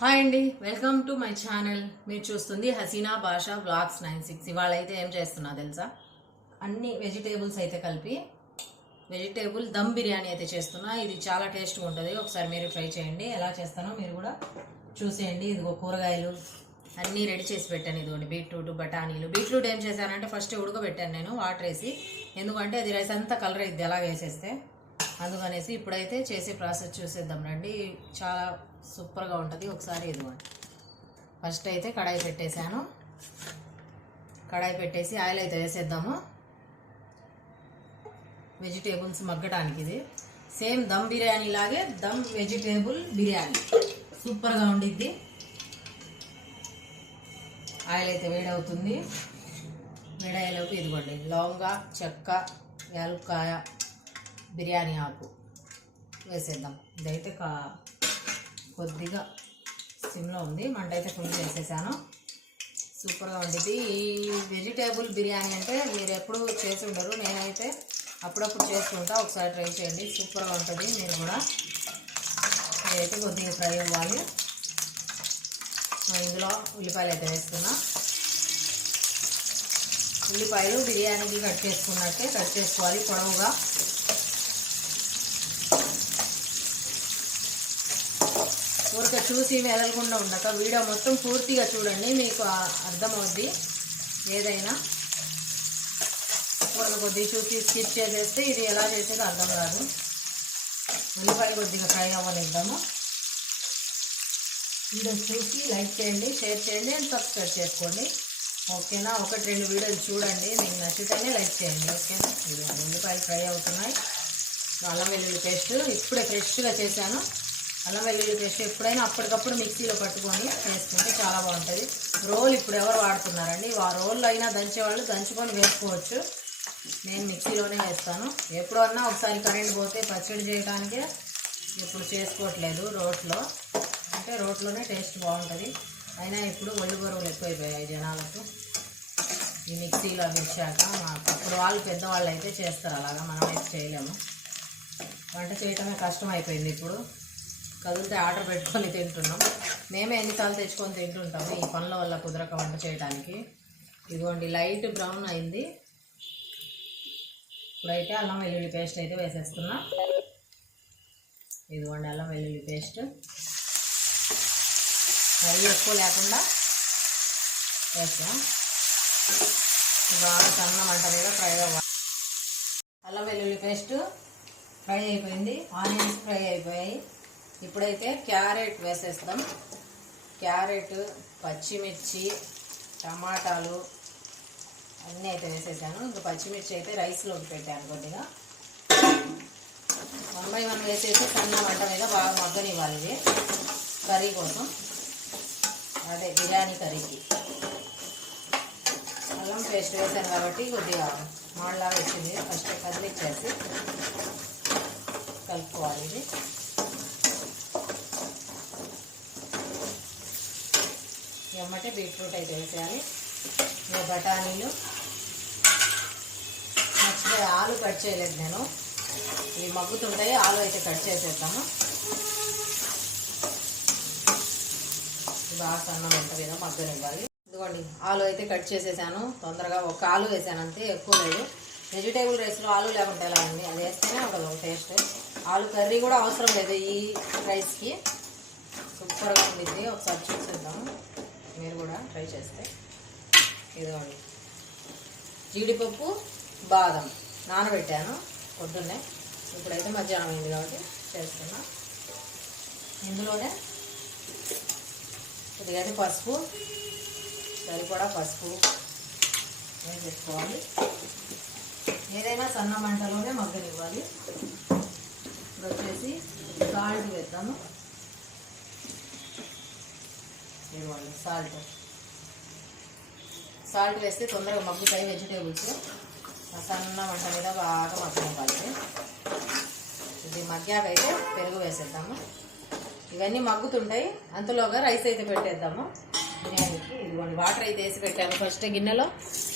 Hi అండి, welcome to my channel. మీరు చూస్తుంది హసీనా భాషా వ్లాగ్స్ 96. ఇవాళ అయితే ఏం చేస్తున్నా తెలుసా, అన్ని వెజిటేబుల్స్ అయితే కలిపి వెజిటేబుల్ దమ్ బిర్యానీ అయితే చేస్తున్నా. ఇది చాలా టేస్ట్గా ఉంటుంది. ఒకసారి మీరు ట్రై చేయండి. ఎలా చేస్తానో మీరు కూడా చూసేయండి. ఇదిగో కూరగాయలు అన్నీ రెడీ చేసి పెట్టాను. ఇదిగోండి బీట్రూట్, బఠానీలు. బీట్రూట్ ఏం చేశానంటే ఫస్ట్ ఉడకబెట్టాను నేను వాటర్ వేసి, ఎందుకంటే అది రైస్ అంతా కలర్ అయింది ఎలా వేసేస్తే. అందుకనేసి ఇప్పుడైతే చేసే ప్రాసెస్ చూసేద్దాం రండి. చాలా సూపర్గా ఉంటుంది. ఒకసారి ఇదిగోండి, ఫస్ట్ అయితే కడాయి పెట్టేశాను. కడాయి పెట్టేసి ఆయిల్ అయితే వేసేద్దాము. వెజిటేబుల్స్ మగ్గడానికి ఇది సేమ్ దమ్ బిర్యానీ లాగే దమ్ వెజిటేబుల్ బిర్యానీ సూపర్గా ఉండిద్ది. ఆయిల్ అయితే వేడవుతుంది. వేడయ్యేలోపు ఇదిగోండి లవంగా, చెక్క, యాలక్కాయ, బిర్యానీ ఆకు వేసేద్దాం. ఇదైతే కొద్దిగా సిమ్లో ఉంది, మంట అయితే ఫుల్ వేసేసాను. సూపర్గా ఉంటుంది ఈ వెజిటేబుల్ బిర్యానీ. అంటే మీరు ఎప్పుడు చేసి ఉండరు, నేనైతే అప్పుడప్పుడు చేస్తుంటా. ఒకసారి ట్రై చేయండి, సూపర్గా ఉంటుంది. మీరు కూడా ఇదైతే కొద్దిగా ఫ్రై అవ్వాలి. ఇందులో ఉల్లిపాయలు అయితే వేస్తున్నా. ఉల్లిపాయలు బిర్యానీకి కట్ చేసుకున్నట్టే కట్ చేసుకోవాలి పొడవుగా. ఊరిక చూసి వెళ్ళకుండా ఉండక వీడియో మొత్తం పూర్తిగా చూడండి, మీకు అర్థమవుద్ది. ఏదైనా కొద్దిగా చూసి స్కిప్ చేసేస్తే ఇది ఎలా చేసేదో అర్థం కాదు. ఉల్లిపాయ కొద్దిగా ఫ్రై అవ్వనిద్దాము. వీడియో చూసి లైక్ చేయండి, షేర్ చేయండి అండ్ సబ్స్క్రైబ్ చేసుకోండి. ఓకేనా? 1-2 వీడియోలు చూడండి, మీకు నచ్చితేనే లైక్ చేయండి. ఓకేనా? ఉల్లిపాయలు ఫ్రై అవుతున్నాయి. అల్లం వెల్లుల్లి పేస్ట్ ఇప్పుడే ఫ్రెష్గా చేశాను. అల్లం వెల్లుల్లి పేస్ట్ ఎప్పుడైనా అప్పటికప్పుడు మిక్సీలో పట్టుకొని వేసుకుంటే చాలా బాగుంటుంది. రోల్ ఇప్పుడు ఎవరు వాడుతున్నారండి? ఆ రోల్లో అయినా దంచేవాళ్ళు దంచుకొని వేసుకోవచ్చు. నేను మిక్సీలోనే వేస్తాను. ఎప్పుడన్నా ఒకసారి కరెంట్ పోతే పచ్చడి చేయడానికే ఇప్పుడు చేసుకోవట్లేదు రోట్లో. అంటే రోట్లోనే టేస్ట్ బాగుంటుంది. అయినా ఇప్పుడు ఒళ్ళు బరువులు ఎక్కువైపోయాయి జనాలకు. ఈ మిక్సీలో అవి వచ్చాక అప్పుడు వాళ్ళు పెద్దవాళ్ళు అయితే చేస్తారు అలాగా, మనం అయితే చేయలేము. వంట చేయటమే కష్టం అయిపోయింది. ఇప్పుడు కదిలితే ఆర్డర్ పెట్టుకొని తింటున్నాం. మేమే ఎన్నిసార్లు తెచ్చుకొని తింటుంటాము ఈ పనుల వల్ల కుదరక వంట చేయడానికి. ఇదిగోండి లైట్ బ్రౌన్ అయింది. ఇప్పుడైతే అల్లం వెల్లుల్లి పేస్ట్ అయితే వేసేస్తున్నా. ఇదిగోండి అల్లం వెల్లుల్లి పేస్ట్ మరీ ఎక్కువ లేకుండా వేస్తాం. బాగా సన్న మంట మీద ఫ్రై అవ్వాలి. అల్లం వెల్లుల్లి పేస్ట్ ఫ్రై అయిపోయింది. ఆనియన్స్ ఫ్రై అయిపోయాయి. ఇప్పుడైతే క్యారెట్ వేసేస్తాం. క్యారెట్, పచ్చిమిర్చి, టమాటాలు అన్నీ అయితే వేసేసాను. ఇంకా పచ్చిమిర్చి అయితే రైస్లోకి పెట్టాను. కొద్దిగా 1/1 వేసేసి సన్న మంట మీద బాగా మగ్గనివ్వాలి. ఇది కర్రీ కోసం, అదే బిర్యానీ కర్రీకి. అల్లం పేస్ట్ వేసాను కాబట్టి కొద్దిగా మాడలాగా వచ్చింది. ఫస్ట్ కదిలిచ్చేసి కలుపుకోవాలి. ఇది ఎమ్మటే బీట్రూట్ అయితే వేసేయాలి. బఠానీలు మర్చిపోయి ఆలు కట్ చేయలేదు నేను. ఇవి మగ్గుతుంటాయి. ఆలు అయితే కట్ చేసేద్దాము. బాగా సన్నం మంట మీద మగ్గనివ్వాలి. ఇదిగోండి ఆలు అయితే కట్ చేసేసాను. తొందరగా ఒక ఆలు వేసాను అంతే, ఎక్కువ లేదు. వెజిటేబుల్ రైస్లో ఆలు లేకుంటే ఎలా అండి, అది వేస్తేనే ఉంటుంది ఒక టేస్ట్. ఆలు కర్రీ కూడా అవసరం లేదు ఈ రైస్కి. సూపర్గా ఉండిద్ది. ఒకసారి చూసేద్దాము, మీరు కూడా ట్రై చేస్తే. ఇదిగోండి జీడిపప్పు, బాదం నానబెట్టాను పొద్దున్నే. ఇప్పుడైతే మధ్యాహ్నం అయింది కాబట్టి చేస్తున్నా. ఇందులోనే కొద్దిగా పసుపు, సరిపడా పసుపు వేసేసుకోవాలి. ఏదైనా సన్న మంటలోనే మగ్గనివ్వాలి. ఇప్పుడు వచ్చేసి సాల్ట్ వేద్దాము. ఇవ్వండి సాల్ట్ వేస్తే తొందరగా మగ్గుతాయి వెజిటేబుల్స్. సన్న మంట మీద బాగా మగ్గనివ్వాలి. ఇది మగ్గాకైతే పెరుగు వేసేద్దాము. ఇవన్నీ మగ్గుతుంటాయి. అంతలోగా రైస్ అయితే పెట్టేద్దాము బిర్యానీకి. ఇదిగోండి వాటర్ అయితే వేసి పెట్టాను. ఫస్ట్ గిన్నెలో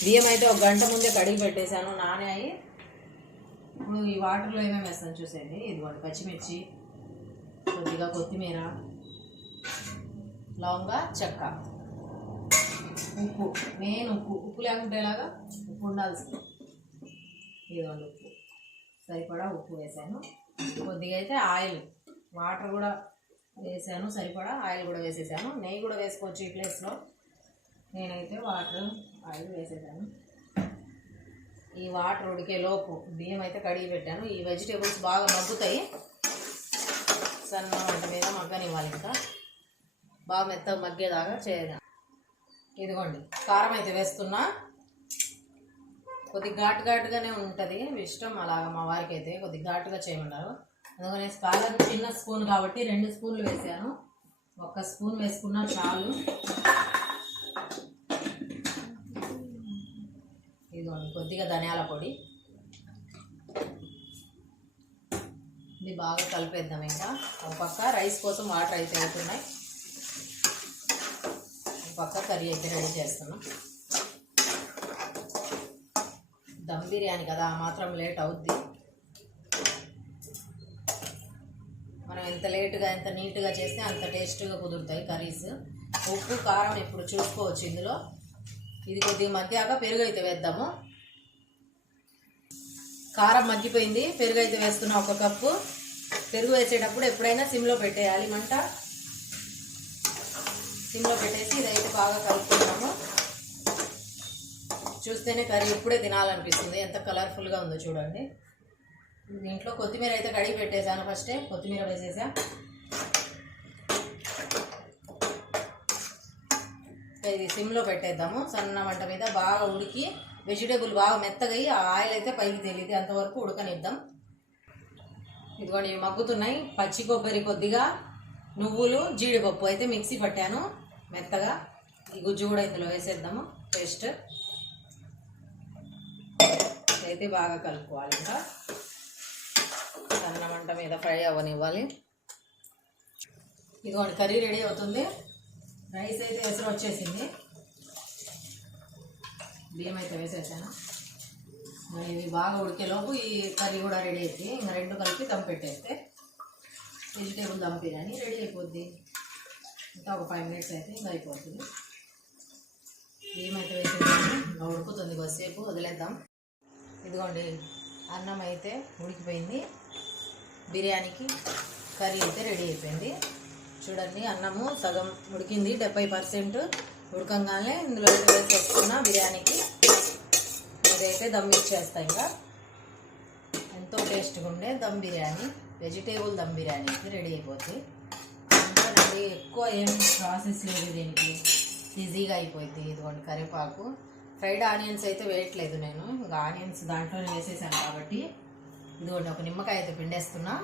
బియ్యం అయితే 1 గంట ముందే కడిగి పెట్టేశాను, నానాయి. ఇప్పుడు ఈ వాటర్లో ఏమేమి వేస్తాను చూసేయండి. ఇదిగోండి పచ్చిమిర్చి, కొద్దిగా కొత్తిమీర, లవంగ చెక్క, ఉప్పు, మెయిన్ ఉప్పు లేకుంటే ఎలాగా, ఉప్పు ఉండాల్సింది. ఇదిగోండి ఉప్పు, సరిపడా ఉప్పు వేసాను. కొద్దిగా అయితే ఆయిల్, వాటర్ కూడా వేసాను, సరిపడా ఆయిల్ కూడా వేసేసాను. నెయ్యి కూడా వేసుకోవచ్చు ఈ ప్లేస్లో. నేనైతే వాటర్ ఆయిల్ వేసేసాను. ఈ వాటర్ ఉడికే లోపు బియ్యం అయితే కడిగి పెట్టాను. ఈ వెజిటేబుల్స్ బాగా మగ్గుతాయి, సన్న మంట మీద మగ్గనివ్వాలి. ఇంకా బాగా మెత్తగా మగ్గేదాకా చేయాలి. ఇదిగోండి కారం అయితే వేస్తున్నా. కొద్దిగా ఘాటుగానే ఉంటుంది, ఇష్టం అలాగా మా వారికి అయితే కొద్దిగా ఘాటుగా చేయమన్నారు. అందుకని కారం చిన్న స్పూన్ కాబట్టి 2 స్పూన్లు వేసాను. 1 స్పూన్ వేసుకున్నా చాలు. ఇదిగోండి కొద్దిగా ధనియాల పొడి, ఇది బాగా కలిపేద్దాం. ఇంకా ఒక పక్క రైస్ కోసం వాటర్ అయితే అవుతున్నాయి, ఒక పక్క కర్రీ అయితే రెడీ చేస్తున్నాం. దమ్ బిర్యానీ కదా, మాత్రం లేట్ అవుద్ది. మనం ఎంత లేటుగా ఎంత నీట్గా చేస్తే అంత టేస్ట్గా కుదురుతాయి కర్రీస్. ఉప్పు కారం ఇప్పుడు చూసుకోవచ్చు ఇందులో. ఇది కొద్దిగా మగ్గాక పెరుగు అయితే వేద్దాము. కారం మగ్గిపోయింది, పెరుగు అయితే వేస్తున్నా 1 కప్పు. పెరుగు వేసేటప్పుడు ఎప్పుడైనా సిమ్లో పెట్టేయాలి, మంట సిమ్లో పెట్టేసి ఇదైతే బాగా కలుపుకుంటాము. చూస్తేనే కర్రీ ఇప్పుడే తినాలనిపిస్తుంది, ఎంత కలర్ఫుల్గా ఉందో చూడండి. దీంట్లో కొత్తిమీర అయితే కడిగి పెట్టేశాను, ఫస్టే కొత్తిమీర వేసేసా. ఇది సిమ్లో పెట్టేద్దాము. సన్న మంట మీద బాగా ఉడికి వెజిటేబుల్ బాగా మెత్తగా అయ్యి ఆయిల్ అయితే పైకి తెలియదు, అంతవరకు ఉడకనిద్దాం. ఇదిగోండి ఇవి మగ్గుతున్నాయి. పచ్చి కొబ్బరి కొద్దిగా, నువ్వులు, జీడిపప్పు అయితే మిక్సీ పట్టాను మెత్తగా. ఈ గుజ్జు కూడా ఇందులో వేసేద్దాము. పేస్ట్ అయితే బాగా కలుపుకోవాలి. ఇంకా సన్న మంట మీద ఫ్రై అవ్వనివ్వాలి. ఇదిగోండి కర్రీ రెడీ అవుతుంది. రైస్ అయితే ఎసరు వచ్చేసింది, బియ్యం అయితే వేసేసాను. ఇవి బాగా ఉడికేలోపు ఈ కర్రీ కూడా రెడీ అవుతుంది. ఇంకా 2 కలిపి దమ్ పెట్టేస్తే వెజిటేబుల్ దమ్ బిర్యానీ రెడీ అయిపోద్ది. ఇంకా ఒక 5 మినిట్స్ అయితే ఇంకా అయిపోతుంది. బియ్యం అయితే వేసేసాను, ఇంకా ఉడుకుతుంది, కొద్దిసేపు వదిలేద్దాం. ఇదిగోండి అన్నం అయితే ఉడికిపోయింది, బిర్యానీకి కర్రీ అయితే రెడీ అయిపోయింది. చూడండి అన్నము సగం ఉడికింది, 70% ఉడకంగానే ఇందులో అయితే వేసేస్తున్నా బిర్యానీకి. ఇదైతే దమ్ ఇచ్చేస్తా. ఇంకా ఎంతో టేస్ట్గా ఉండే దమ్ బిర్యానీ, వెజిటేబుల్ దమ్ బిర్యానీ అయితే రెడీ అయిపోతుంది. అంతేనండి, ఎక్కువ ఏం ప్రాసెస్ లేదు దీనికి, ఈజీగా అయిపోయింది. ఇదిగోండి కరివేపాకు, ఫ్రైడ్ ఆనియన్స్ అయితే వేయట్లేదు నేను, ఇంకా ఆనియన్స్ దాంట్లోనే వేసేసాను కాబట్టి. ఇదిగోండి ఒక నిమ్మకాయ అయితే పిండేస్తున్నా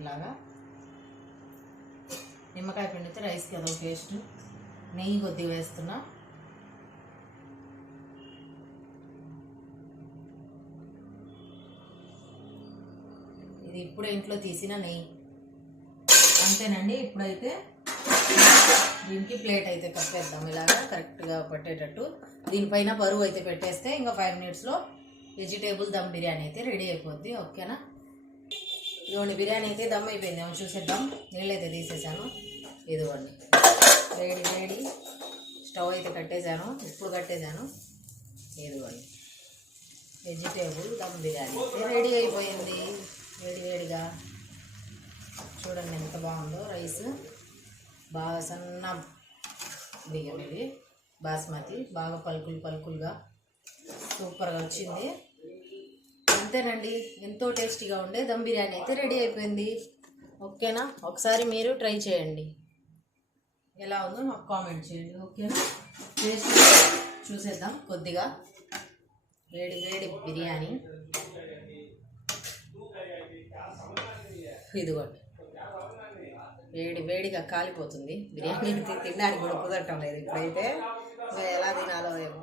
ఇలాగా. నిమ్మకాయ పిండితే రైస్కి అదొక టేస్ట్. నెయ్యి కొద్దిగా వేస్తున్నా. ఇది ఇప్పుడే ఇంట్లో తీసిన నెయ్యి. అంతేనండి. ఇప్పుడైతే దీనికి ప్లేట్ అయితే కప్పేద్దాం, ఇలాగా కరెక్ట్గా పట్టేటట్టు. దీనిపైన బరువు అయితే పెట్టేస్తే ఇంకా 5 మినిట్స్లో వెజిటేబుల్ దమ్ బిర్యానీ అయితే రెడీ అయిపోద్ది. ఓకేనా? ఇదిగోండి బిర్యానీ అయితే దమ్ అయిపోయింది, ఏమో చూసేద్దాం. నీళ్ళు అయితే తీసేసాను. ఇదిగోండి వేడి వేడి స్టవ్ అయితే కట్టేశాను, ఇప్పుడు కట్టేశాను. ఇదిగోండి వెజిటేబుల్ దమ్ బిర్యానీ అయితే రెడీ అయిపోయింది వేడి వేడిగా. చూడండి ఎంత బాగుందో. రైస్ బాగా సన్న బియ్యం, ఇది బాస్మతి, బాగా పలుకులుగా సూపర్గా వచ్చింది. అంతేనండి, ఎంతో టేస్టీగా ఉండే దమ్ బిర్యానీ అయితే రెడీ అయిపోయింది. ఓకేనా? ఒకసారి మీరు ట్రై చేయండి, ఎలా ఉందో మాకు కామెంట్ చేయండి. ఓకేనా? టేస్ట్ చూసేద్దాం. కొద్దిగా వేడి వేడి బిర్యానీ. ఇదిగోండి వేడి వేడిగా కాలిపోతుంది బిర్యానీ, తినడానికి కూడా కుదరటం లేదు ఇప్పుడైతే. ఎలా తినాలో ఏమో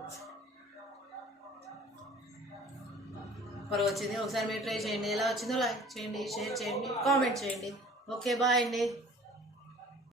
పరువు వచ్చింది. ఒకసారి మీరు ట్రై చేయండి, ఎలా వచ్చిందో లైక్ చేయండి, షేర్ చేయండి, కామెంట్ చేయండి. ఓకే బాయ్ అండి.